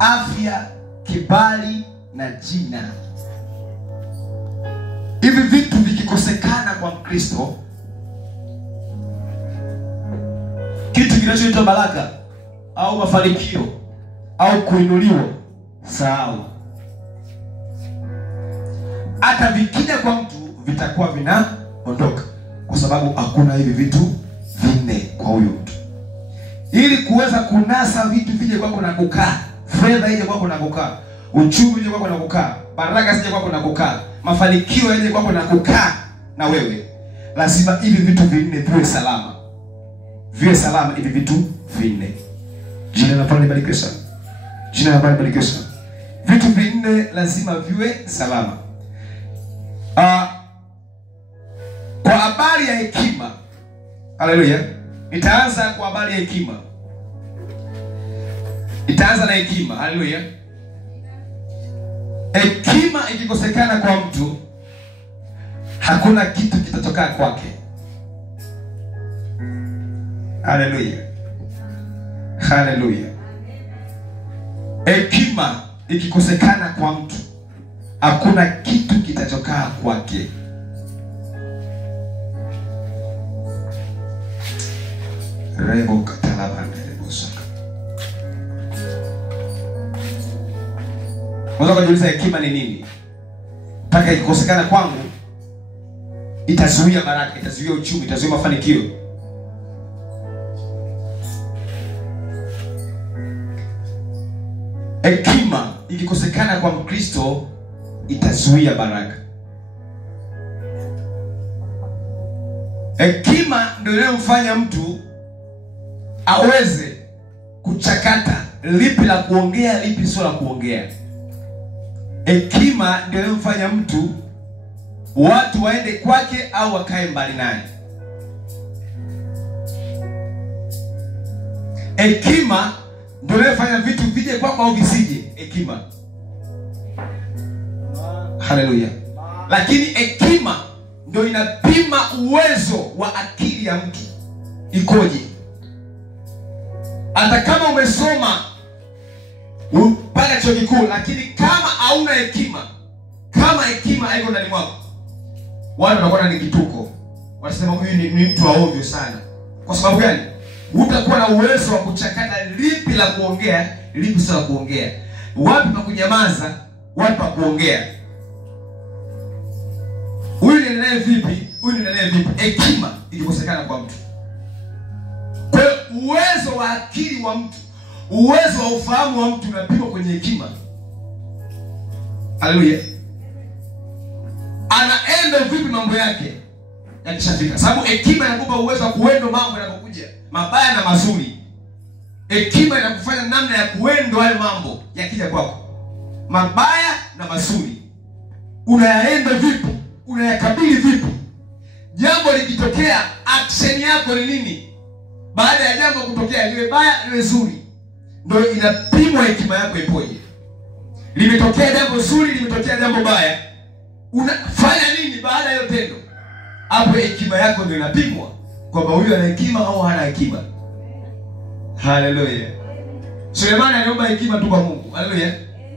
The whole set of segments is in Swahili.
afya, kibali na jina. Hivi vitu vikikosekana kwa Mkristo, kitu kinachoitwa baraka au mafanikio au kuinuliwa, sahau. Hata vikija kwa mtu vitakuwa vinaondoka, kwa sababu hakuna hivi vitu vinne kwa huyo mtu. Ili kuweza kunasa vitu vije kwako na kukaa, fedha ije kwako na kukaa, uchumi ije kwako na kukaa, baraka zije kwako na kukaa, mafanikio ije kwako na kukaa na wewe, lazima hivi vitu vinne viwe salama. Viwe salama hivi vitu vinne. Jina la Bwana libarikiwe sana. Jina la Bwana libarikiwe sana. Vitu vinne lazima viwe salama. Kwa habari ya hekima, haleluya, nitaanza kwa habari ya hekima. Nitaanza na hekima, haleluya. Hekima ikikosekana kwa mtu, hakuna kitu kitatoka kwake. Haleluya. Haleluya. Hekima ikikosekana kwa mtu, hakuna kitu kitatoka kwake. Rebo katalabande rebo saka. Unaweza kujiuliza hekima ni nini? Mpaka ikikosekana kwangu, itazuia baraka, itazuia uchumi, itazuia mafanikio. Hekima ikikosekana kwa Mkristo, itazuia baraka. Hekima ndio inayomfanya mtu aweze kuchakata lipi la kuongea, lipi sio la kuongea. Hekima ndio inayomfanya mtu watu waende kwake au wakae mbali naye. Hekima ndio inayofanya vitu vije kwako au visije. Hekima. Haleluya. Lakini hekima ndio inapima uwezo wa akili ya mtu ikoje. Hata kama umesoma mpaka chuo kikuu, lakini kama hauna hekima, kama hekima haiko ndani mwako, watu wanakuwa ni kituko. Wanasema huyu ni mtu wa ovyo sana. Kwa sababu gani? Utakuwa na uwezo wa kuchakata lipi la kuongea, lipi sio la kuongea. Wapi pa kunyamaza, wapi pa kuongea. Huyu ni naye vipi, huyu ni naye vipi. Hekima ikikosekana kwa mtu. Kwa uwezo wa akili wa mtu, uwezo wa ufahamu wa mtu unapimwa kwenye hekima. Haleluya. Anaenda vipi mambo yake yakishafika. Sababu hekima inakupa uwezo wa kuendo mambo yanapokuja, mabaya na mazuri. Hekima inakufanya namna ya kuendo wale mambo yakija kwako, mabaya na mazuri. Unayaenda vipi? Unayakabili vipi? Jambo likitokea, action yako ni nini? Baada ya jambo kutokea, liwe baya liwe zuri, ndio inapimwa hekima yako ipoje. Limetokea jambo zuri, limetokea jambo baya, unafanya nini baada ya tendo? Hapo hekima yako ndio inapimwa kwamba huyu ana hekima au hana hekima. Haleluya. Sulemani aliomba hekima tu kwa Mungu. Haleluya.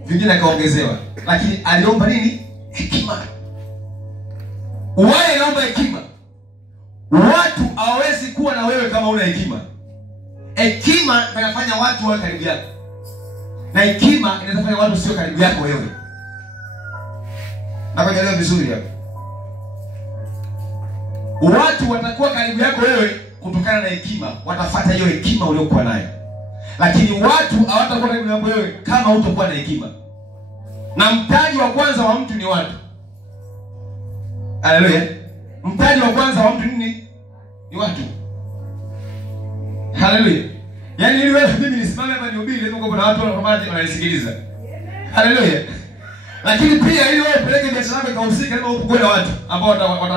Vingine akaongezewa. Lakini aliomba nini? Hekima. Wewe unaomba hekima. Watu hawawezi kuwa na wewe kama una hekima. Hekima inafanya watu wawe karibu yako. Na hekima inaweza kufanya watu sio karibu yako wewe. Nakuelewa vizuri hapo. Watu watakuwa karibu yako wewe kutokana na hekima, watafuata hiyo hekima uliyokuwa nayo. Lakini watu hawatakuwa karibu yako wewe kama hutakuwa na hekima. Na mtaji wa kwanza wa mtu ni watu. Haleluya. Mtaji wa kwanza wa mtu nini? Ni watu. Haleluya. Yaani ili wewe mimi nisimame hapa nihubiri, lazima kuna watu wananisikiliza. Haleluya. Lakini pia ili wewe peleke biashara yako ikahusika, lazima upo na watu ambao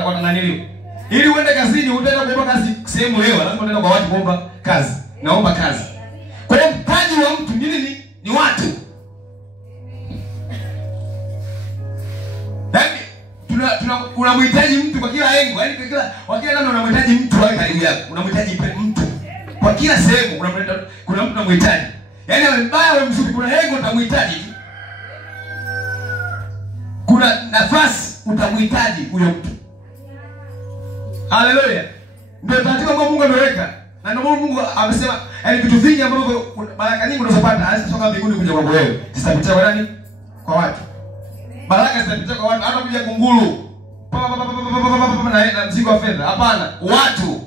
watananiliwa. Ili uende kazini, utaenda kuomba kazi sehemu leo, lazima uende kwa watu kuomba kazi. Naomba kazi. Kwa hiyo mtaji wa mtu ni nini? Ni watu. Yaani unamhitaji mtu kwa kila engo, yaani kwa kila namna unamhitaji mtu awe karibu yako. Unamhitaji mtu kwa kila sehemu, kuna mtu unamhitaji. Yaani awe mbaya awe mzuri, kuna hengo utamhitaji tu. Kuna nafasi utamhitaji huyo mtu. Haleluya. Ndio taratibu ambayo Mungu ameweka. Na ndio Mungu amesema, yaani vitu vingi ambavyo baraka nyingi unazopata hazitoka mbinguni kuja kwako wewe. Zitapitia kwa nani? Kwa watu. Baraka zitapitia kwa watu, hata kuja kunguru. Na mzigo wa fedha. Hapana, watu.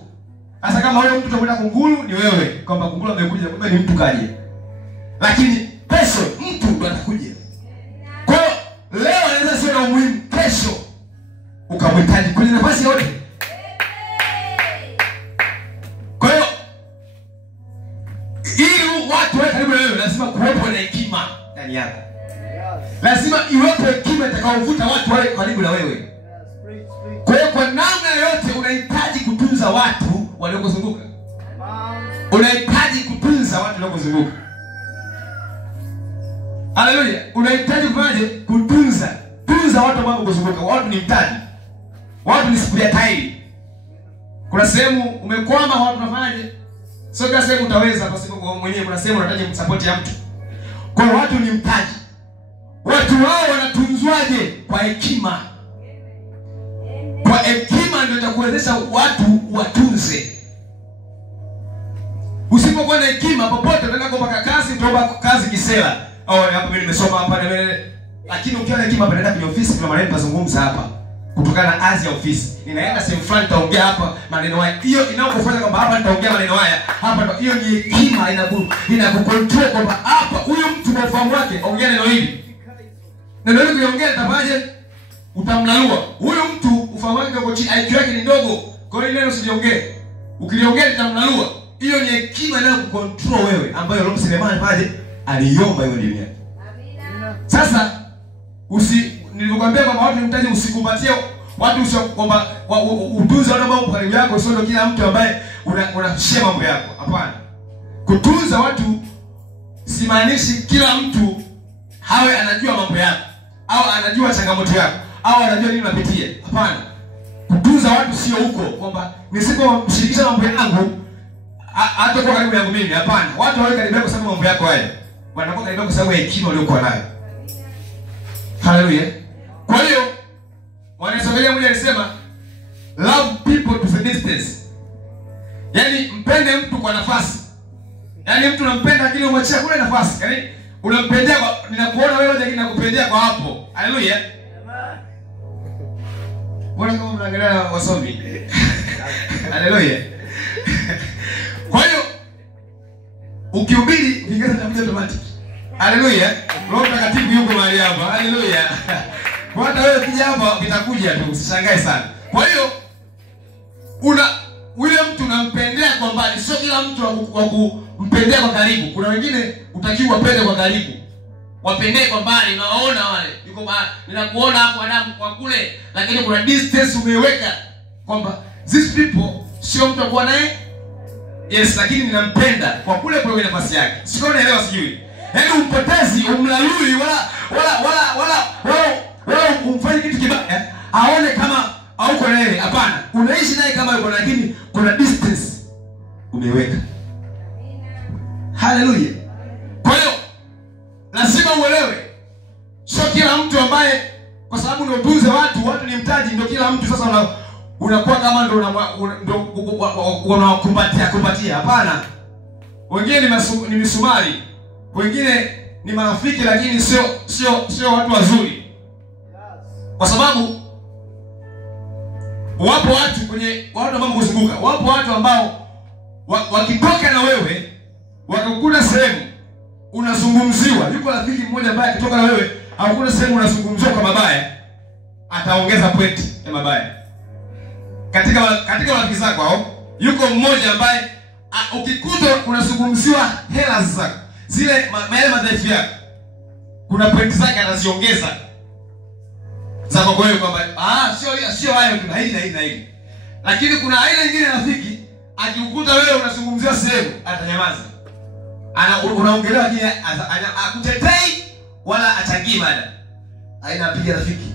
Sasa kama wewe mtu utakwenda kunguru ni wewe, kwamba kunguru amekuja kumbe ni mtu kaje. Lakini kesho mtu ndo atakuja. Kwa hiyo leo anaweza sio na umuhimu, kesho ukamhitaji kwenye nafasi yote. Kwa hiyo ili watu wawe karibu na wewe lazima kuwepo na hekima ndani yako. Lazima iwepo hekima itakayovuta watu wawe karibu na wewe. Kwa hiyo kwa namna yote unahitaji kutunza watu waliokuzunguka. Unahitaji kutunza watu waliokuzunguka. Haleluya. Unahitaji kufanyaje? Kutunza. Tunza watu ambao wamekuzunguka. Watu ni mtaji. Watu ni sufuria tairi. Kuna sehemu umekwama, watu wanafanyaje? Sio kila sehemu utaweza kwa sababu mwenyewe, kuna sehemu unahitaji support ya mtu. Kwa hiyo watu ni mtaji. Watu wao wanatunzwaje? Kwa hekima. Kwa hekima ndio itakuwezesha watu watunze. Usipokuwa na hekima, popote unaenda kupaka kazi, utaomba kazi kisela. Hapa mimi nimesoma hapa na mimi. Lakini ukiwa na hekima unaenda kwenye ofisi, kuna maneno tazungumza hapa. Kutokana na azi ya ofisi. Ninaenda sehemu fulani nitaongea hapa maneno haya. Hiyo inakufanya kwamba hapa nitaongea maneno haya. Hapa ndo hiyo ni hekima inakucontrol kwamba hapa huyu mtu kwa ufahamu wake ongea neno hili. Neno hili kuongea litafaje? Utamlalua. Huyu mtu ufahamu wake uko chini, IQ yake ni ndogo. Kwa hiyo neno usiliongee. Ukiliongea litamlalua. Hiyo ni hekima inayokucontrol wewe ambayo Roho Sulemani pale aliomba hiyo dunia. Amina. Sasa nilikwambia kwamba watu mtaji usikumbatie watu, usio kwamba utunze wale ambao karibu yako, sio kila mtu ambaye unashare mambo yako. Hapana. Kutunza watu simaanishi kila mtu hawe anajua mambo yako au anajua changamoto yako au anajua nini unapitia. Hapana. Kutunza watu sio huko kwamba nisipomshirikisha mambo yangu hata kwa karibu yangu mimi. Hapana. Watu wao karibu yako kwa sababu mambo yako haya. Wanakuwa karibu kwa sababu ya hekima uliokuwa nayo. Haleluya. Kwa hiyo wanasogelea mmoja alisema love people to the distance. Yaani mpende mtu kwa nafasi. Yaani mtu unampenda lakini umwachia kule nafasi. Yaani unampendea kwa, ninakuona wewe lakini nakupendea kwa hapo. Haleluya. Amen. Bwana kama mnaangalia wasomi. Haleluya. Kwa hiyo ukihubiri Kiingereza kitakuja automatic. Haleluya. Roho Mtakatifu yuko mahali hapa. Haleluya. Kwa hata wewe kija hapa kitakuja tu, usishangae sana. Kwa hiyo yule mtu unampendea kwa mbali, sio kila mtu wa kumpendea kwa karibu. Kuna wengine utakiwa wapende kwa karibu. Wapendee kwa mbali, unawaona wale. Yuko ninakuona hapo Adamu kwa kule, lakini kuna distance umeweka kwamba these people sio mtu akuwa naye. Yes, lakini ninampenda kwa kule kwenye nafasi yake. Sio unaelewa sijui. Yaani umpotezi, umlalui wala umfanye kitu kibaya. Aone kama hauko naye. Hapana. Unaishi naye kama yuko, lakini kuna distance umeweka. Haleluya. Kwa hiyo lazima uelewe, sio kila mtu ambaye kwa sababu ndio utunze watu ni mtaji, ndio kila mtu sasa unakuwa kama ndio unakumbatia. Hapana. Wengine ni misumari. Wengine ni marafiki lakini sio watu wazuri. Kwa sababu wapo watu kwenye watu ambao kuzunguka. Wapo watu ambao wakitoka na wewe wakakukuta sehemu unazungumziwa. Yuko rafiki mmoja ambaye akitoka na wewe hakuna sehemu unazungumziwa kwa mabaya, ataongeza point ya mabaya. Katika rafiki zako hao yuko mmoja ambaye ukikuta unazungumziwa hela zako, zile madhaifu yako, kuna point zake anaziongeza zako kwa wewe kwamba sio hayo tu, hili. Lakini kuna aina nyingine rafiki akikukuta wewe unazungumzia sehemu atanyamaza. Unaongelea lakini akutetei wala achangii mada. Aina apiga rafiki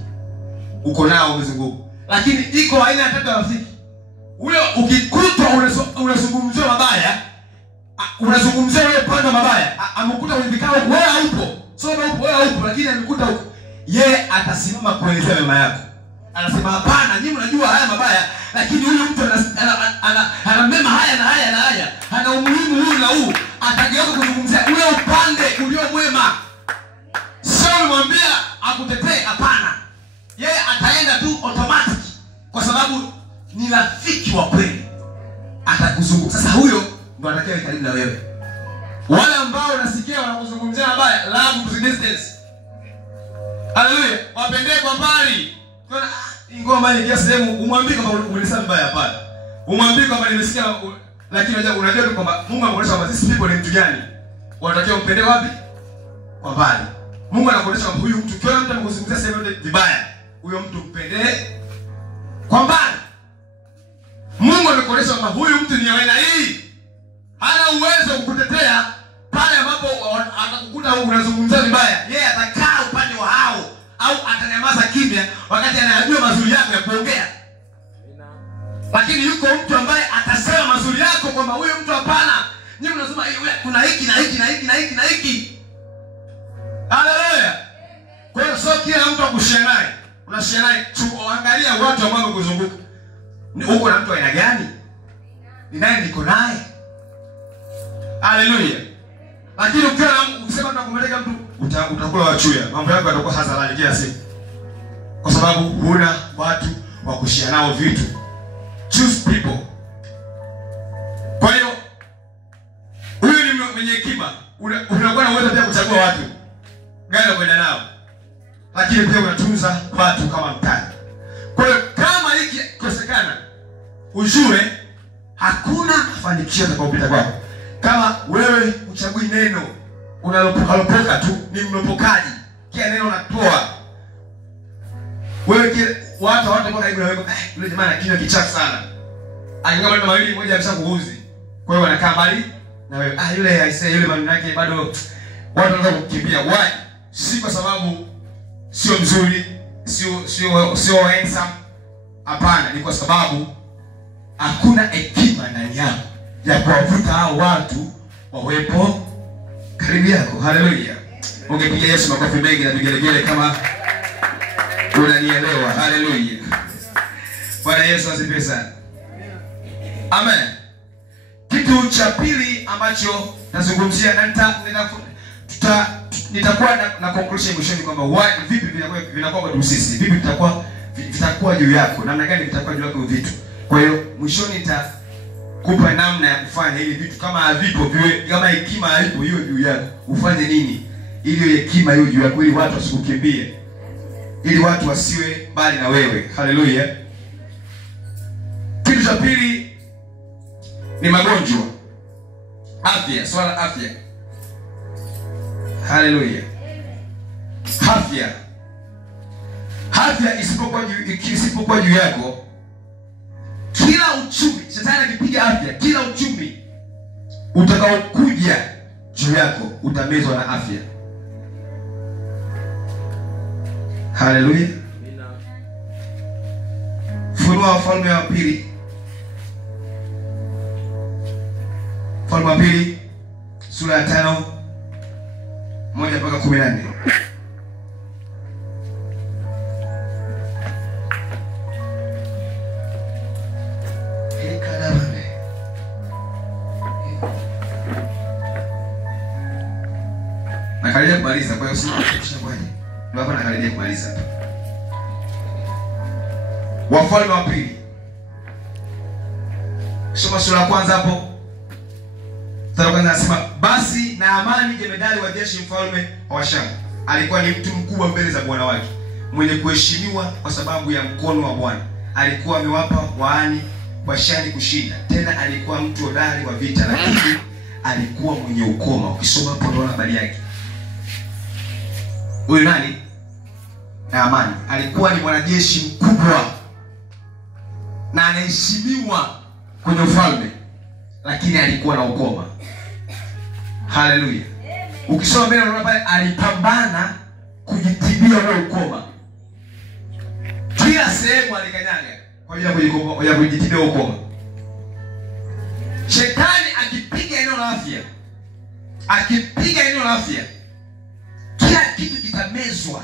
uko nao umezunguka. Lakini iko aina ya tatu ya rafiki. Ule ukikuta unazungumzia mabaya, unazungumzia wewe upande mabaya, amekuta kwenye vikao wewe haupo. Sio wewe haupo, lakini amekuta huko. Yeye atasimama kuelezea mema yako. Anasema hapana, nyinyi mnajua haya mabaya, lakini huyu mtu ana mema haya na haya na haya. Ana umuhimu huu na huu. Atageuka kuzungumzia ule upande ulio mwema. Sio mwambia akutetee, hapana. Yeye ataenda tu automatic kwa sababu ni rafiki wa kweli. Atakuzunguka. Sasa huyo ndo atakaye karibu na wewe. Wale ambao unasikia wanakuzungumzia mabaya, love to distance. Haleluya. Wapendee kwa mbali. Kuna ngoma ile sehemu umwambie kama umelisema mbaya hapana. Umwambie kama nimesikia, lakini unajua tu kwamba Mungu anakuonyesha kwamba these people ni mtu gani. Wanatakiwa umpendee wapi? Kwa mbali. Mungu anakuonyesha kwamba huyu mtu, kila mtu anakuzungumzia sehemu vibaya, huyo mtu mpendee kwa mbali. Mungu anakuonyesha kwamba huyu mtu ni aina hii. Hana uwezo kukutetea pale ambapo atakukuta unazungumzia vibaya. Yeye atakaa upande wa hao au atanyamaza kimya wakati anayajua mazuri yako ya kuongea. Lakini yuko mtu ambaye atasema mazuri yako kwamba huyu mtu hapana. Nyinyi mnasema kuna hiki na hiki na hiki na hiki na hiki. Haleluya. Kwa hiyo sio kila mtu akushare naye. Unashare naye, angalia watu ambao wamekuzunguka. Uko na mtu aina gani? Ni nani niko naye? Haleluya. Lakini ukisema tunakumeleka mtu utakula wachuya. Mambo yako yatakuwa hasarani kila siku. Kwa sababu huna watu wa kushare nao vitu. Choose people. Kwa hiyo huyu ni mwenye hekima. Unakuwa na uwezo pia kuchagua watu gani kwenda nao. Lakini pia unatunza watu kama mtaji. Kwa hiyo kama hiki kosekana, ujue hakuna mafanikio yatakayopita kwako. Kama wewe uchagui neno, unalopoka tu, ni mlopokaji. Kila neno unatoa. Wewe kile watu ambao karibu na wewe, yule jamaa ana kinywa kichafu sana. Aingawa maneno mawili mmoja ameshakuuzi. Kwa hiyo wanakaa mbali na wewe. Yule aisee, yule maneno yake bado watu wanaanza kukimbia. Why? Si kwa sababu sio mzuri, sio handsome. Hapana, ni kwa sababu hakuna hekima ndani yako ya kuwavuta hao watu wawepo karibu yako. Haleluya. Ungepigia Yesu makofi mengi na vigelegele kama unanielewa. Haleluya. Bwana Yesu asifiwe sana. Amen. Kitu cha pili ambacho nazungumzia na nitakuwa na conclusion mwishoni kwamba vipi vinakuwa kwa sisi, vipi vitakuwa juu yako, namna gani vitakuwa juu yako vitu. Kwa hiyo mwishoni nitakupa namna ya kufanya ili vitu kama havipo viwe, kama hekima haipo hiyo juu yako, ufanye nini ili hekima hiyo juu yako, ili watu wasikukimbie, ili watu wasiwe mbali na wewe. Haleluya. Kitu cha pili ni magonjwa. Afya, swala afya. Haleluya. Afya isipokuwa juu yako, kila uchumi, shetani akipiga afya, kila uchumi utakaokuja juu yako utamezwa na afya. Haleluya. Funua Wafalme wa Pili. Wafalme wa Pili sura ya 5 1-14. Nakaribia kumaliza, kwa hiyo usitishe kwaje. Ndio hapa nakaribia kumaliza hapa. Wafalme wa Pili. Soma sura ya kwanza hapo. Sasa anasema basi Naamani jemedari wa jeshi mfalme wa Shamu alikuwa ni mtu mkubwa mbele za bwana wake, mwenye kuheshimiwa kwa sababu ya mkono wa Bwana. Alikuwa amewapa waani Bashani kushinda. Tena alikuwa mtu hodari wa vita, lakini alikuwa mwenye ukoma. Ukisoma hapo unaona habari yake. Huyu nani? Naamani alikuwa ni mwanajeshi mkubwa na anaheshimiwa kwenye ufalme, lakini alikuwa na ukoma. Haleluya. Ukisoma mbele unaona pale alipambana kujitibia ule ukoma. Kila sehemu alikanyaga kwa ajili ya kujitibia ukoma. Shetani akipiga eneo la la afya, akipiga eneo la afya, kila kitu kitamezwa.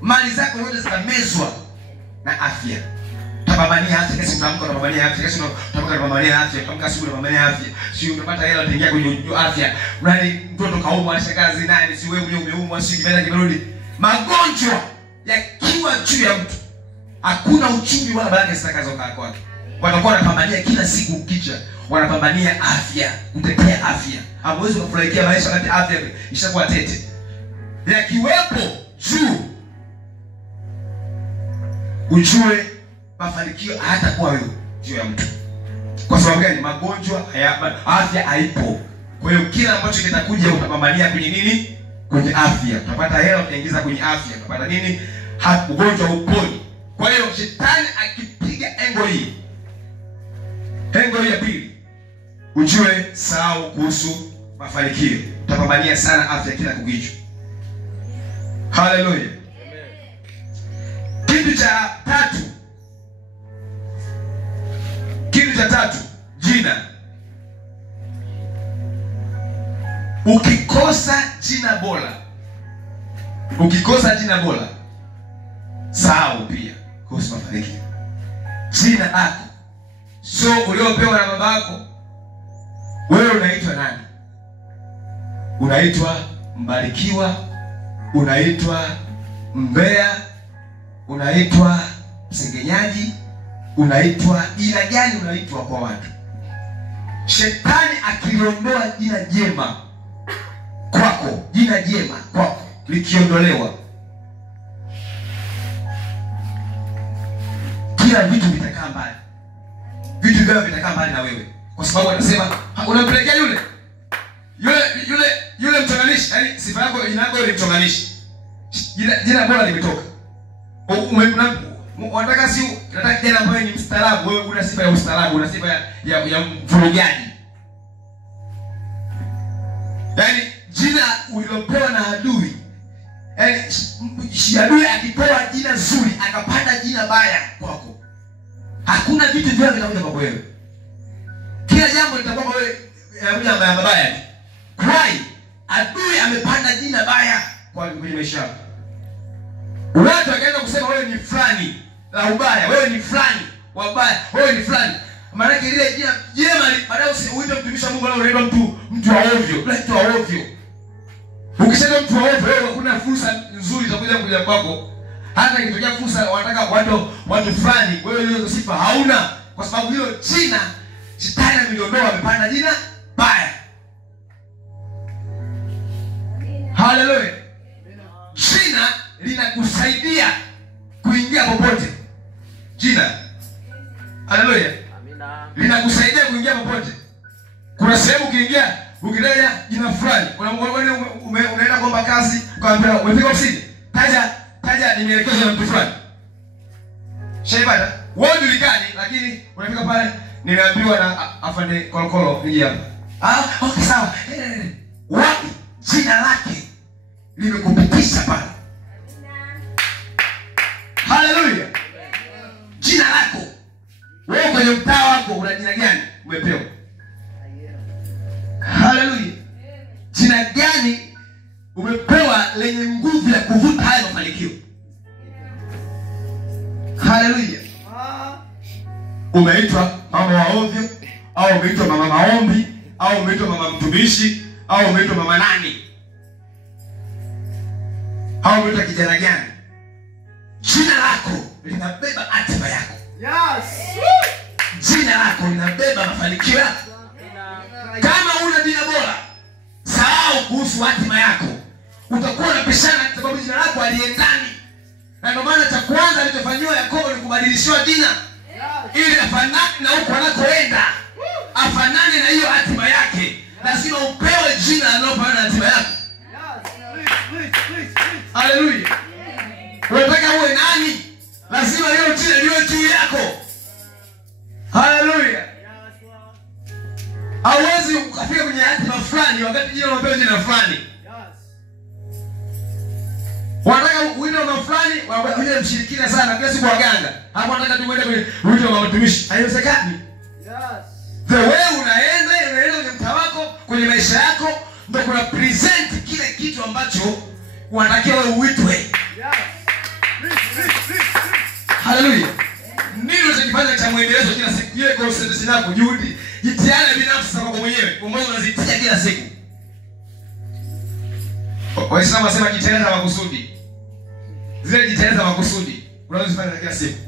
Mali zako zote zitamezwa na afya. Utapambania afya, kesho utamka unapambania afya, kesho utamka unapambania afya, utamka siku unapambania afya. Sio unapata hela utaingia kwenye afya. Nani mtoto kaumwa ashakazi nani, si wewe umeumwa, si kimeenda kimerudi. Magonjwa yakiwa juu ya mtu, hakuna uchumi wala baraka zitakazokaa kwake. Watakuwa wanapambania kila siku ukicha, wanapambania afya, kutetea afya. Hamwezi kufurahikia maisha wakati afya ishakuwa tete. Yakiwepo juu, ujue mafanikio hatakuwa wewe juu ya mtu. Kwa sababu gani? Magonjwa afya haipo. Kwa hiyo kila ambacho kitakuja utapambania kwenye nini? Kwenye afya. Utapata hela utaingiza kwenye afya. Utapata nini? Ugonjwa uponi. Kwa hiyo shetani akipiga engo hii ya pili, ujue sahau kuhusu mafanikio. Utapambania sana afya kila kukicha. Hallelujah. Kitu cha tatu, jina. Ukikosa jina bora, sahau pia kuhusu mafanikio. Jina lako sio uliopewa na babako. Wewe unaitwa nani? Unaitwa mbarikiwa, unaitwa mbea, unaitwa msengenyaji, unaitwa jina gani unaitwa kwa watu? Shetani akiondoa jina jema kwako, likiondolewa, kila vitu vitakaa mbali. Vitu vyao vitakaa mbali na wewe. Kwa sababu anasema unampelekea yule mchonganishi, yani sifa yako, jina lako ni mchonganishi. Jina bora limetoka. Unataka nataka jina ambayo ni mstaarabu, wewe una sifa ya ustaarabu, una sifa ya mvurugaji. Yani jina ulilopewa na adui. Yani adui akipewa jina zuri akapanda jina baya kwako, hakuna vitu vyao vinakuja kwa wewe. Kila jambo litakuwa wewe ya mabaya. Kwai adui amepanda jina baya kwa kwenye maisha yako. Watu wakaanza kusema wewe ni fulani la ubaya, wewe ni fulani wa ubaya, wewe ni fulani. Maana yake ile jina jema baadaye usiuite mtumishi wa Mungu, unaitwa mtu wa ovyo, mtu wa ovyo. Ukisema mtu wa ovyo, wewe hakuna fursa nzuri itakuja kwako. Hata ikitokea fursa wanataka watu fulani, wewe hizo sifa hauna, kwa sababu hiyo jina shetani ameliondoa, amepanda jina baya. Hallelujah. Jina linakusaidia kuingia popote. Jina. Hallelujah. Amina. Linakusaidia kuingia popote. Kuna sehemu ukiingia, ukitaja jina fulani, unaenda kuomba kazi, ukaambiwa umefika ofisini, taja nimeelekezwa na mtu fulani. Shaibada, wewe julikani, lakini unafika pale, nimeambiwa na afande Kolokolo nije hapa. Okay sawa. Wapi jina lake limekupitisha pale? Hallelujah. Jina lako. Wewe kwenye mtaa wako una jina gani umepewa? Hallelujah. Jina gani umepewa lenye nguvu ya kuvuta haya mafanikio? Hallelujah. Umeitwa mama wa ovyo, au umeitwa mama maombi, au umeitwa mama mtumishi, au umeitwa mama nani? Au umeitwa kijana gani? Jina lako linabeba hatima yako. Yes. Jina lako linabeba mafanikio yako. Kama una jina bora, sahau kuhusu hatima yako. Utakuwa unapishana kwa sababu jina lako haliendani. Na ndio maana cha kwanza alichofanywa Yakobo ni kubadilishiwa jina. Ili afanane na huko anakoenda. Afanane na hiyo hatima yake. Lazima upewe jina linalofanana na hatima yako. Hallelujah. Unataka uwe nani? Lazima hiyo jina liwe juu yako. Hallelujah. Hauwezi ukafika kwenye hatima fulani wakati jina unapewa jina fulani. Wanataka uite mama fulani, wanakuja mshirikina sana, kila siku waganga. Hapo wanataka tuende kwenye uite mama mtumishi. Haiwezekani. Yes. The way unaenda kwenye mtaa wako, kwenye maisha yako ndio kuna present kile kitu ambacho unatakiwa uitwe. Haleluya. Nini unachokifanya cha muendelezo kila siku? Ile concentration yako, juhudi, jitihada binafsi zako mwenyewe, ambazo unazitia kila siku. Waislamu wasema jitihada za makusudi. Zile jitihada za makusudi unazofanya kila siku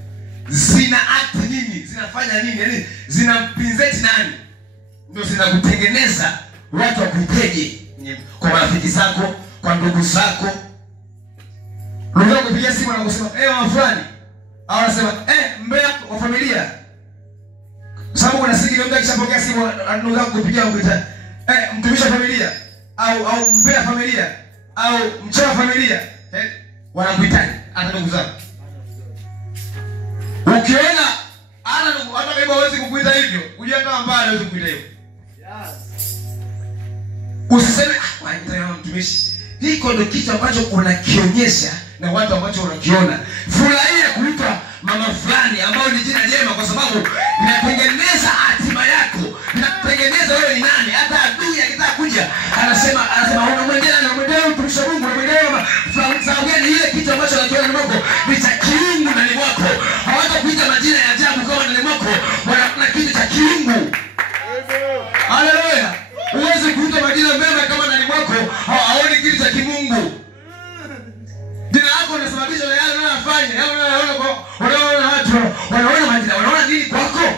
zina act nini? Zinafanya nini? Yaani zinampinzeti nani? Ndio zinakutengeneza watu wakuiteje kwa marafiki zako, kwa ndugu zako. Ndugu yako kupigia simu na kusema, mama fulani. Au anasema, mbea wa familia. Sababu kuna siku ndio akishapokea simu ndugu yako kupigia ukuita, mtumishi wa familia au mbea familia au mchora familia. Wanakuitaje? Hata ndugu zako. Ukiona hata kama hawezi kukuita hivyo, ujue kama mbaya hawezi kukuita hivyo. Usiseme wanaita mtumishi. Hiko ndio kitu ambacho unakionyesha na watu ambacho unakiona. Furahia kuitwa mama fulani ambao ni jina jema, kwa sababu inatengeneza hatima yako. Inatengeneza wewe ni nani. Hata adui akitaka kuja anasema unamwendea na mwendea mtumishi wa Mungu, unamwendea mama. Sababu gani? Ile kitu ambacho unakiona ndani mwako ni cha kiungu ndani mwako. Hawatakuita majina ya ajabu kama ndani mwako wana kitu cha kiungu. Haleluya. Uweze kuita majina mema kama ndani mwako haoni kitu cha kimungu. Jina lako linasababisha yale unayofanya. Yale unayoona unaona watu wanaona majina, wanaona nini kwako?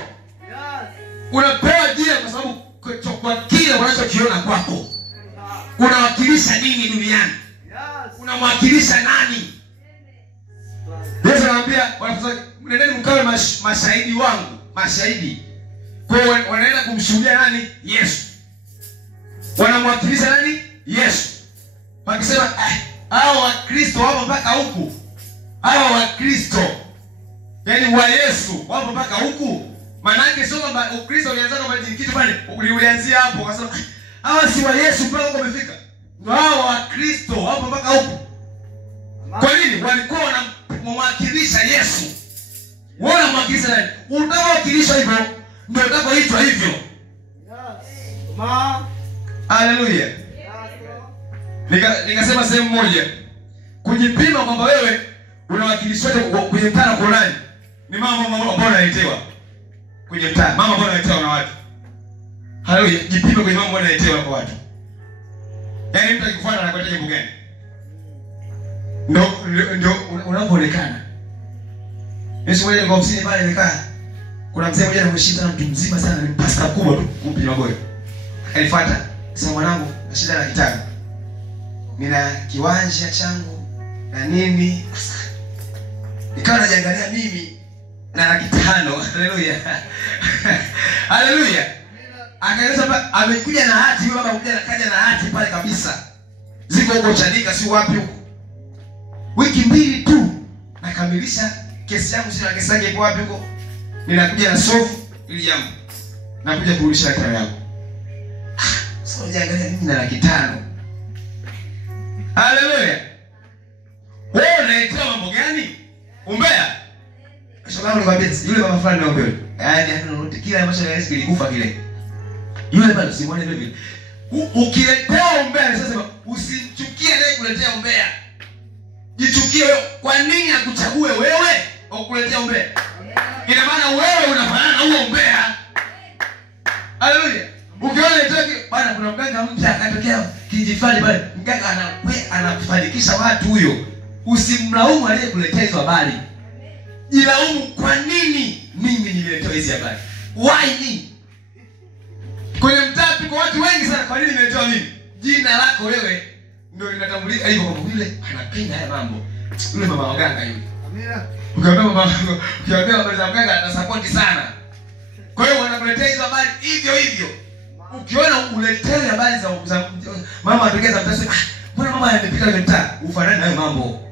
Unapewa jina kwa sababu kwa kile unachokiona kwako. Unawakilisha nini duniani? Unamwakilisha nani? Yesu anamwambia wanafunzi, nendeni mkawe mashahidi wangu, mashahidi. Kwa hiyo wanaenda kumshuhudia nani? Yesu. Wanamwakilisha nani? Yesu. Wakisema hao wa Kristo wapo mpaka huku. Hao wa Kristo, yaani wa Yesu wapo mpaka huku. Maana yake sio kwamba Ukristo ulianza kama kitu pale, ulianzia hapo kwa sababu hawa si wa Yesu mpaka huko wamefika. Ndio hao wa Kristo wapo mpaka huku. Kwa nini? Walikuwa wanamwakilisha Yesu. Wao wanamwakilisha nani? Utawakilisha hivyo ndio utakaoitwa hivyo. Haleluya. Nikasema sehemu moja, kujipima kwamba wewe unawakilishwaje kwenye mtaa kwa nani? Ni mama ambao unaletewa kwenye mtaa, mama ambao unaletewa na watu. Haleluya, jipime kwenye mama ambao unaletewa kwa watu. Yaani mtu akikufuata anakuletea jambo gani? Ndio unapoonekana. Yesu mwenyewe kwa ofisini pale nikaa. Kuna mzee mmoja anamshinda na mtu mzima sana, ni pasta kubwa tu kumpi magoyo. Alifuata, sema mwanangu, na shida na kitabu. Nina kiwanja changu na nini. Nikawa najiangalia mimi na 500. Haleluya. Haleluya. Akaeleza hapa amekuja na hati, yule baba kuja kaja na hati pale kabisa. Ziko huko Chanika si wapi huko. Wiki 2 tu nakamilisha kesi yangu, sio kesi yake ipo wapi huko. Ninakuja na sofu ili jambo. Nakuja kurudisha kitabu yangu. Sasa unaangalia mimi na 500. Haleluya. Wewe unaitwa mambo gani? Umbea. Sababu nikwambia yule mama fulani ndio umbea. Yaani hata lolote kile ambacho Yesu kilikufa kile. Yule bado simwone vile. Ukiletea umbea sasa usimchukie naye kuletea umbea. Jichukie wewe. Kwa nini akuchague wewe au kuletea umbea? Ina maana wewe unafanana na huo umbea. Haleluya. Ukiona itoke bana, kuna mganga mpya akatokea kijifali pale, mganga anakufanikisha watu huyo. Usimlaumu aliyekuletea hizo habari. Jilaumu, kwa nini mimi nimeletewa hizo habari? Why me? Kwenye mtaa tuko watu wengi sana, kwa nini nimeletewa mimi? Jina lako wewe ndio linatambulika hivyo kwa yule anapenda haya mambo. Yule mama mganga yule. Amina. Ukiambia habari za mganga atasupport sana. Kwa hiyo wanakuletea hizo habari hivyo hivyo. Ukiona uletee habari za mama atokeza mtasema, mbona mama anapita kwenye mtaa? Ufanane na hayo mambo.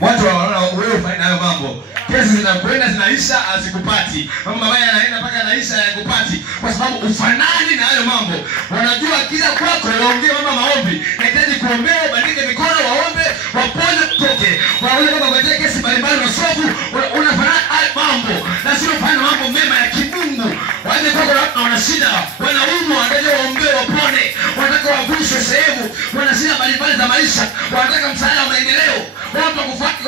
Watu wanaona wewe ufanane na hayo mambo. Kesi zinakwenda zinaisha azikupati. Mama mabaya anaenda mpaka anaisha yakupati kwa sababu ufanani na hayo mambo. Wanajua kila kwako waongee mama maombi. Nahitaji kuombea, bandike mikono waombe, waponye kutoke. Waone kama kwa kesi mbalimbali na sofu unafanana hayo mambo. Na sio fanya mambo mema ya kimungu. Wale kwa wana shida, wanaumwa, wanataka waombe wapone.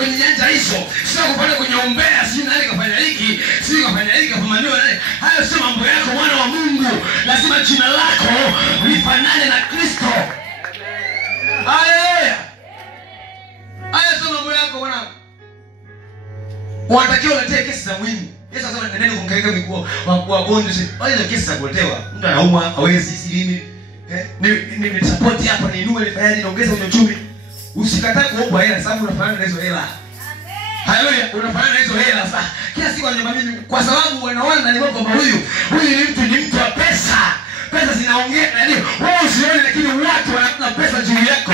kwenye nyanja hizo, sio kupanda kwenye umbea, sio nani kafanya hiki, sio kafanya hiki kafanywa nani. Hayo sio mambo yako, mwana wa Mungu. Lazima jina lako lifanane na Kristo. Haleluya. Hayo sio mambo yako bwana. Unatakiwa uletee kesi za muhimu. Yesu anasema nendeni kumkaika miguu wagonjwa. Wale kesi za kuletewa. Mtu anaumwa, hawezi silini. Ni support hapa, ni inue, nifanyaje, niongeze kwenye uchumi. Usikatae kuomba hela sababu unafanana na hizo hela. Haleluya, unafanana na hizo hela sasa. Kila siku ananiambia mimi kwa sababu wanaona ndani mwako kwamba huyu ni mtu wa pesa. Pesa zinaongea ndio. Wewe usione, lakini watu wana pesa juu yako.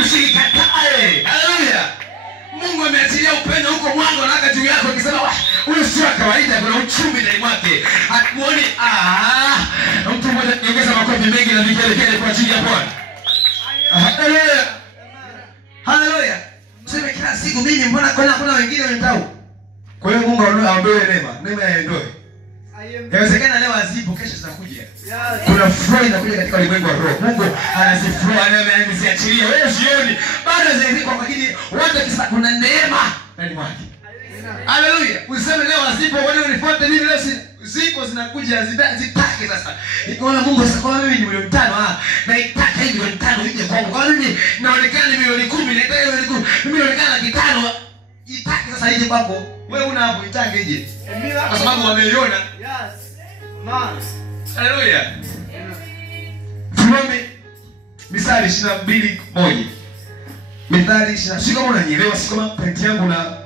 Usikatae. Haleluya. Mungu ameachilia upendo huko mwanzo anaka juu yako akisema huyu sio kawaida, kuna uchumi ndani mwake. Hatuoni mtu mmoja niongeza makofi mengi na vigelegele kwa ajili ya Bwana. Haleluya. Haleluya. Sema kila siku mimi mbona kuna wengine wanatau. Kwa hiyo Mungu aondoe neema yaondoe. Inawezekana leo azipo, kesho zitakuja. Kuna flow inakuja katika ulimwengu wa roho. Mungu anaziflow, anamziachilia. Wewe usioni bado ziliziko kwa ajili watu kisa kuna neema ndani mwake. Haleluya. Useme leo azipo, wewe unifuate mimi leo zipo zinakuja zitake sasa. Nikiona Mungu sasa kwa mimi ni milioni 5, naitaka hivi milioni 5 ije kwangu. Kwa mimi naonekana ni milioni 10, naitaka milioni 10. Mimi naonekana laki 5. Itake sasa ije kwako. Wewe una hapo itake ije. Kwa sababu wameiona. Yes. Man. Haleluya. Tusome Mithali 22:1. Mithali 22. Sio kama unanielewa, sio kama point yangu na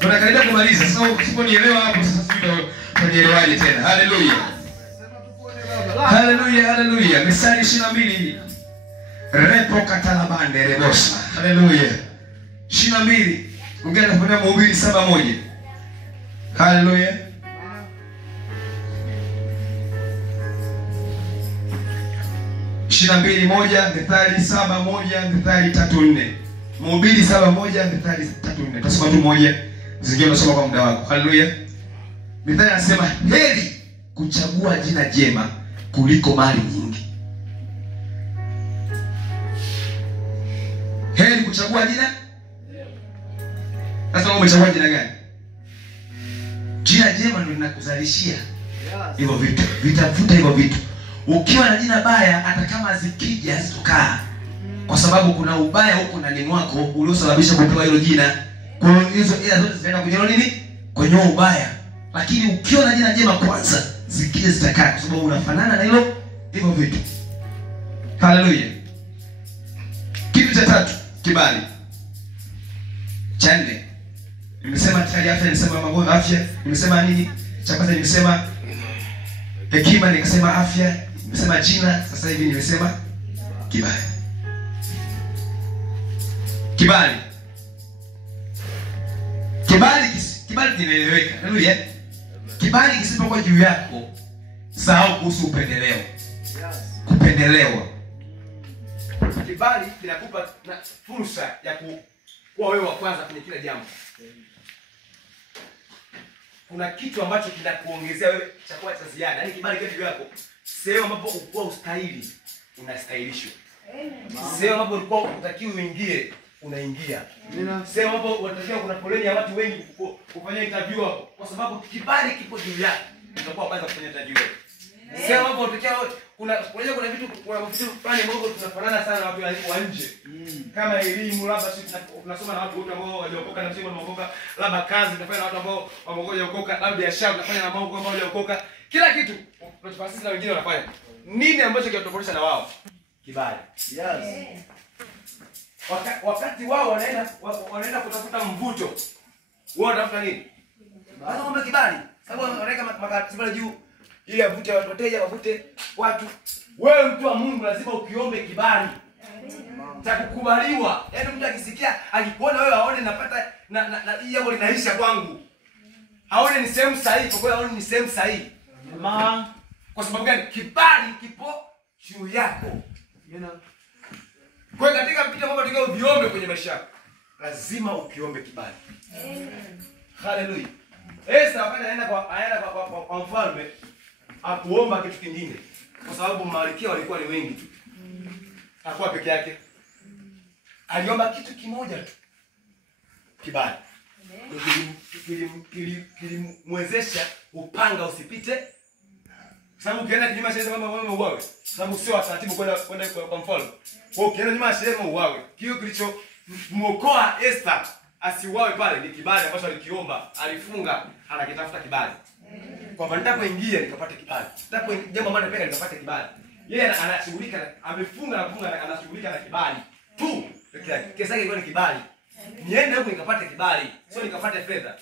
tunakaribia kumaliza. Sasa usiponielewa hapo sasa sio utanielewaje tena. Haleluya. Haleluya, haleluya. Mithali 22. Repo katalabande rebosa. Haleluya. 22. Ungana kufanya Mhubiri 7:1. Haleluya. Shina 2:1, Mithali 7:1, Mithali 3:4. Mhubiri 7:1, Mithali 3:4. Tasoma tu moja, zingine unasoma kwa muda wako. Haleluya. Mithali anasema heri kuchagua jina jema kuliko mali nyingi. Heri kuchagua jina. Sasa wewe umechagua jina gani? Jina jema ndio linakuzalishia hivyo vitu. Vitafuta hivyo vitu. Ukiwa na jina baya hata kama zikija hazitokaa. Kwa sababu kuna ubaya huko ndani mwako uliosababisha kupewa hilo jina. Kwa hiyo hizo ila zote zinaenda kwenye nini? Kwenye ubaya. Lakini ukiwa na jina jema kwanza, zikija zitakaa kwa sababu unafanana na hivyo vitu. Haleluya. Kitu cha tatu, kibali. Cha nne, nimesema tayari afya, nimesema mambo afya, nimesema nini? Cha kwanza nimesema hekima, nikasema afya, nimesema jina, sasa hivi nimesema kibali. Kibali. Kibali kinaeleweka. Haleluya. Kibali kisipokuwa juu yako, sahau kuhusu upendeleo. Kupendelewa. Kibali kinakupa fursa ya kuwa wewe wa kwanza kwenye kila jambo. Kuna kitu ambacho kinakuongezea wewe chakula cha ziada. Yaani kibali kitu yako. Sehemu ambapo ukua ustahili, unastahilishwa. Sehemu ambapo ulikuwa unatakiwa uingie, unaingia. Sehemu ambapo unatakiwa kuna foleni ya watu wengi kufanya interview hapo. Kwa sababu kibali kipo juu yako. Utakuwa kwanza kufanya interview. Sehemu ambapo unatakiwa kuna vitu fulani ambavyo tunafanana sana na watu wa nje. Kama elimu, labda sisi tunasoma na watu wote ambao waliokoka na sisi tunaokoka, labda kazi tunafanya na watu ambao wameokoka kuokoka, labda biashara tunafanya na mambo ambao waliokoka. Kila kitu tunachofanya na wengine wanafanya. Nini ambacho kinatofautisha na wao? Kibali. Yes. Wakati wao wanaenda kutafuta mvuto, wao wanatafuta nini? Wanaomba kibali. Sababu wanaweka makatibali juu ili avute watu, wateja wavute watu. Wewe mtu wa Mungu lazima ukiombe kibali. Cha kukubaliwa. Yaani mtu akisikia akikuona wewe aone napata na jambo linaisha kwangu. Aone ni sehemu sahihi, kwa kweli aone ni sehemu sahihi. Kwa sababu gani? Kibali kipo juu yako. Kwa katika vitu ambavyo tunataka uviombe kwenye maisha yako, lazima ukiombe kibali. Haleluya. Esther anaenda kwa mfalme akuomba kitu kingine. Kwa sababu malkia walikuwa ni wengi tu. Hakuwa peke yake. Aliomba kitu kimoja tu. Kibali. kilimwezesha upanga usipite. Sababu ukienda kinyume cha kama wewe uwawe. Sababu sio taratibu kwenda kwa mfalme. Kwa ukienda kinyume cha sheria uwawe. Kile kilichomuokoa Esther asiuawe pale ni kibali ambacho alikiomba, alifunga, anakitafuta kibali. Kwa nitapoingia nikapate kibali. Jambo ambalo napenda nikapate kibali. Yeye anashughulika, amefunga na kufunga, anashughulika na kibali tu. Kesa yake ilikuwa ni kibali. Niende huko nikapate kibali, sio nikapate fedha,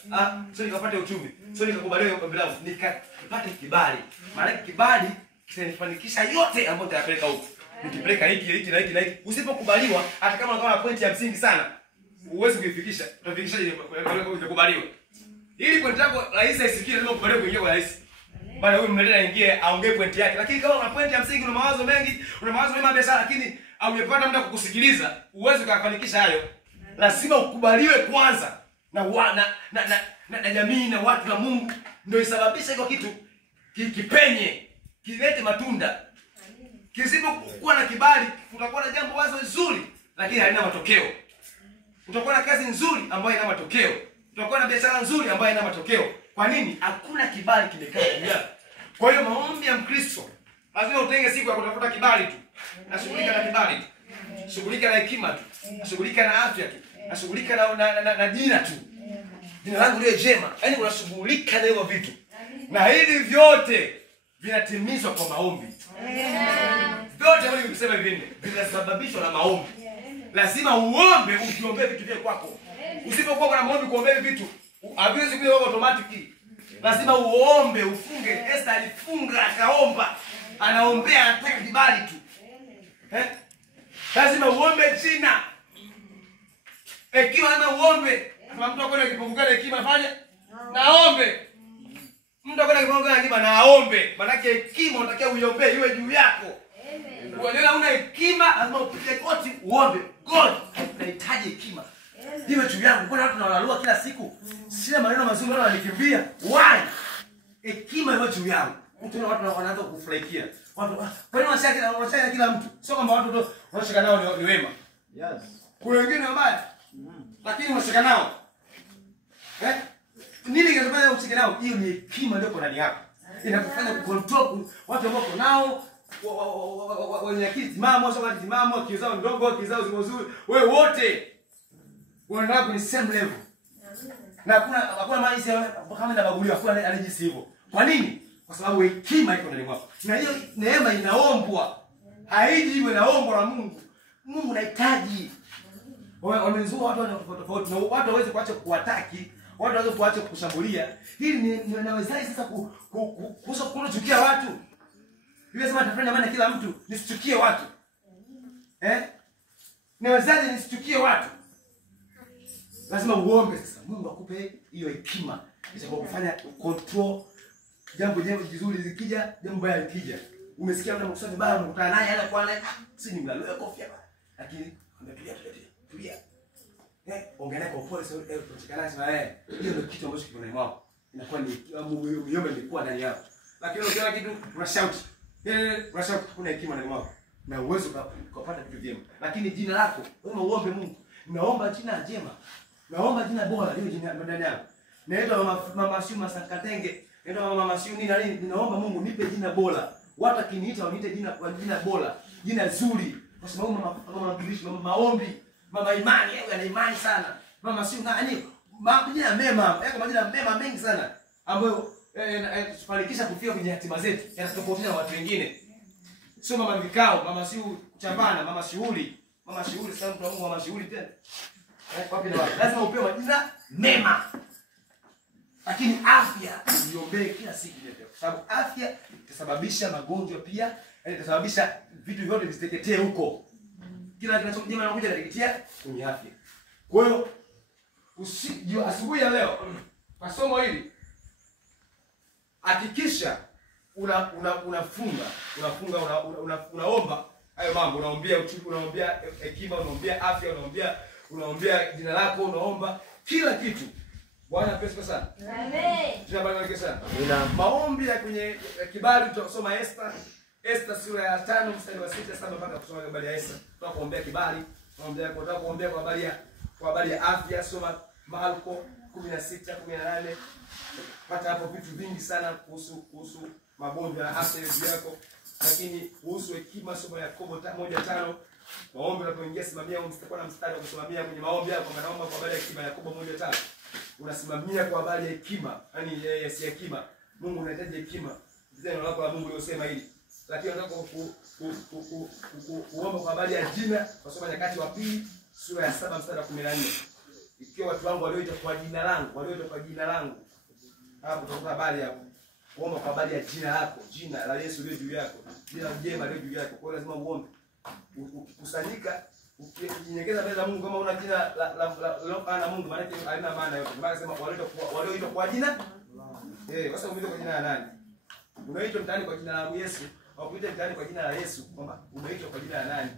sio nikapate uchumi, sio nikakubaliwa kwa bilavu, nikapate kibali. Maana kibali kitanifanikisha yote ambayo nitayapeleka huko. Nikipeleka hiki na hiki. Usipokubaliwa hata kama unakuwa na pointi ya msingi sana, uweze kuifikisha. Utafikisha ile kukubaliwa. Ili pointi yako rais isikie lazima ukubaliwe kuingia kwa rais. Bali huyu mnaleta aingie aongee pointi yake. Lakini kama una pointi ya msingi, una mawazo mengi, una mawazo mema biashara, lakini haujapata muda kukusikiliza, uweze kufanikisha hayo. Lazima ukubaliwe kwanza na jamii na watu na Mungu, ndio isababisha hiyo kitu kipenye, kilete matunda. Kisipokuwa na kibali, utakuwa na jambo wazo nzuri lakini halina matokeo. Utakuwa na kazi nzuri ambayo haina matokeo. Utakuwa na biashara nzuri ambayo haina matokeo. Kwa nini? Hakuna kibali kimekaa duniani. Kwa hiyo maombi ya Mkristo lazima utenge siku ya kutafuta kibali tu. Nashughulika na kibali tu. Shughulika na hekima tu. Nashughulika na afya tu. Nashughulika na jina tu. Jina langu liwe jema. Yaani unashughulika na hivyo vitu. Na hivi vyote vinatimizwa kwa maombi. Vyote ambavyo nimesema hivi vinasababishwa na maombi. Lazima uombe, ukiombea vitu vya kwako. Usipokuwa na maombi kuombea vitu, haviwezi kuwa automatic. Lazima uombe, ufunge. Esther alifunga, akaomba. Anaombea, anataka kibali tu. Lazima uombe jina. Hekima lazima uombe. Kama mtu akwenda kipungukana hekima afanye, naombe. Mtu akwenda kipungukana hekima naombe. Maana hekima unatakiwa uiombe iwe juu yako. Amen. Unaona una hekima lazima upige goti uombe. God, nahitaji hekima. Iwe juu yangu. Kuna watu wanalalua kila siku. Sina maneno mazuri wala wanikimbia. Why? Hekima iwe juu yangu. Utaona watu wanaanza kufurahikia. Watu kwa nini wanashaka kila mtu? Sio kwamba watu ndio wanashaka nao ni wema. Yes. Kuna wengine wabaya. Lakini wanashaka nao. Nini kinafanya usike nao? Hiyo ni hekima ndio ndani yako. Inakufanya kucontrol watu ambao uko nao, wenye akili timamu, sio timamu, akili zao ndogo, akili zao zimozuri. Wewe wote wanaenda kwenye same level. Na hakuna maisha kama inabaguliwa, hakuna anajisi hivyo. Kwa nini? Kwa sababu hekima iko ndani mwako. Na hiyo neema inaombwa. Haiji iwe naombwa na Mungu. Mungu anahitaji. Wamezua watu tofauti na watu hawezi kuacha kuwataki, watu hawezi kuacha kushambulia. Hili ni nawezaje sasa kuchukia watu? Yule sema atafanya maana kila mtu nisichukie watu. Nawezaje nisichukie watu? Lazima uombe sasa. Mungu akupe hiyo hekima itakayokufanya control jambo jizuri zikija, jambo baya likija. Umesikia mtu mkusanya baya unakutana naye ana kwa naye, si ni mlalo kofia. Lakini tulia. Ongea kwa upole sio tuchikana sana hiyo ndio kitu ambacho kiko ndani mwako. Inakuwa ni uombe ilikuwa ndani yako. Lakini ukiona kitu unashout. Unashout kuna hekima ndani mwako. Na uwezo kupata vitu vyema. Lakini jina lako, wewe uombe Mungu. Naomba jina jema. Naomba jina bora liwe jina ndani yako. Naitwa mama Shuma Sakatenge. Naitwa mama Shuma nini na nini. Ninaomba Mungu nipe jina bora. Watu akiniita waniite jina bora, jina zuri. Kwa sababu mama Kristo, mama maombi, mama imani, yeye ana imani sana. Mama si nani? Majina mema, yako majina mema mengi sana ambayo tufanikisha kufika kwenye hatima zetu. Yanatofautisha na watu wengine. Sio mama vikao, mama si chambana, mama shughuli. Mama shughuli sana mtu wa Mungu, mama shughuli tena. Wapi na wapi? Lazima upewe majina mema. Lakini afya uiombee kila siku kwa sababu afya itasababisha magonjwa pia, itasababisha vitu vyote visiteketee huko. Kila kinachojema kinakuja kuteketea kwenye afya. Kwa hiyo usijue asubuhi ya leo kwa somo hili hakikisha unafunga, unaomba hayo mambo, unaombea uchumi, unaombea hekima, unaombea afya, unaombea jina lako, unaomba kila kitu. Bwana pesa sana. Amen. Tunabariki sana. Maombi ya kwenye kibali tutasoma Esther sura ya 5 mstari wa 6 7 mpaka kusoma habari ya Esther. Tutakuombea kibali, tunaombea kwa habari ya afya, soma Marko 16:18. Pata hapo vitu vingi sana kuhusu magonjwa na afya yako. Lakini kuhusu hekima, somo la Yakobo 1:5. Maombi unapoingia simamia mstari na mstari wa kusimamia kwenye maombi yako, kwa naomba kwa habari ya hekima. Yakobo 1:5. Unasimamia kwa habari ya hekima, yani si hekima. Mungu unahitaji hekima. Ndio neno lako la Mungu liosema hili. Lakini unataka kuomba kwa habari ya jina, kwa sababu Nyakati wa Pili sura ya 7 mstari wa 14. Ikiwa watu wangu walioitwa kwa jina langu, hapo tutakuwa habari hapo. Kuomba kwa habari ya jina lako, jina la Yesu lilo juu yako, jina jema lilo juu yako. Kwa hiyo lazima uombe. Ukikusanyika, ukijinyenyekeza mbele za Mungu, kama una jina la Mungu, maana yake halina maana yote. Maana sema walioitwa kwa jina. Sasa umeitwa kwa jina la nani? Umeitwa mtaani kwa jina la Yesu, au kuitwa mtaani kwa jina la Yesu, kwamba umeitwa kwa jina la nani?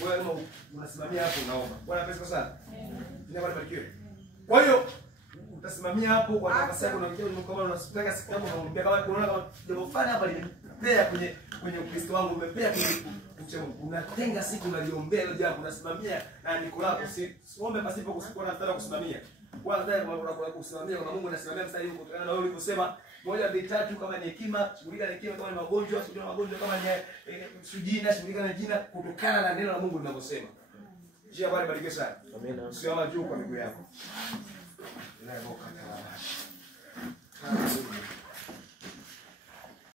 Wewe kama unasimamia hapo unaomba. Bwana pesa sana. Jina bwana barikiwe. Kwa hiyo utasimamia hapo kwa nafasi yako, unaongea kama unasipanga siku yako, unaombea kama unaona kama jambo fulani hapa limepea kwenye Ukristo wangu, umepea kwenye unatenga siku unaliombea hilo jambo, unasimamia na andiko lako. Siombe pasipo kusikua na mstari wa kusimamia. Kwa ndio unataka kusimamia kwa Mungu, unasimamia mstari huko kutokana na wewe ulivyosema 1 2 3. Kama ni hekima, shughulika na hekima. Kama ni magonjwa, shughulika na magonjwa. Kama ni sujina, shughulika na jina, kutokana na neno la Mungu linavyosema. Njia bwana barikiwe sana. Amina. Usiama juu kwa miguu yako. Hallelujah.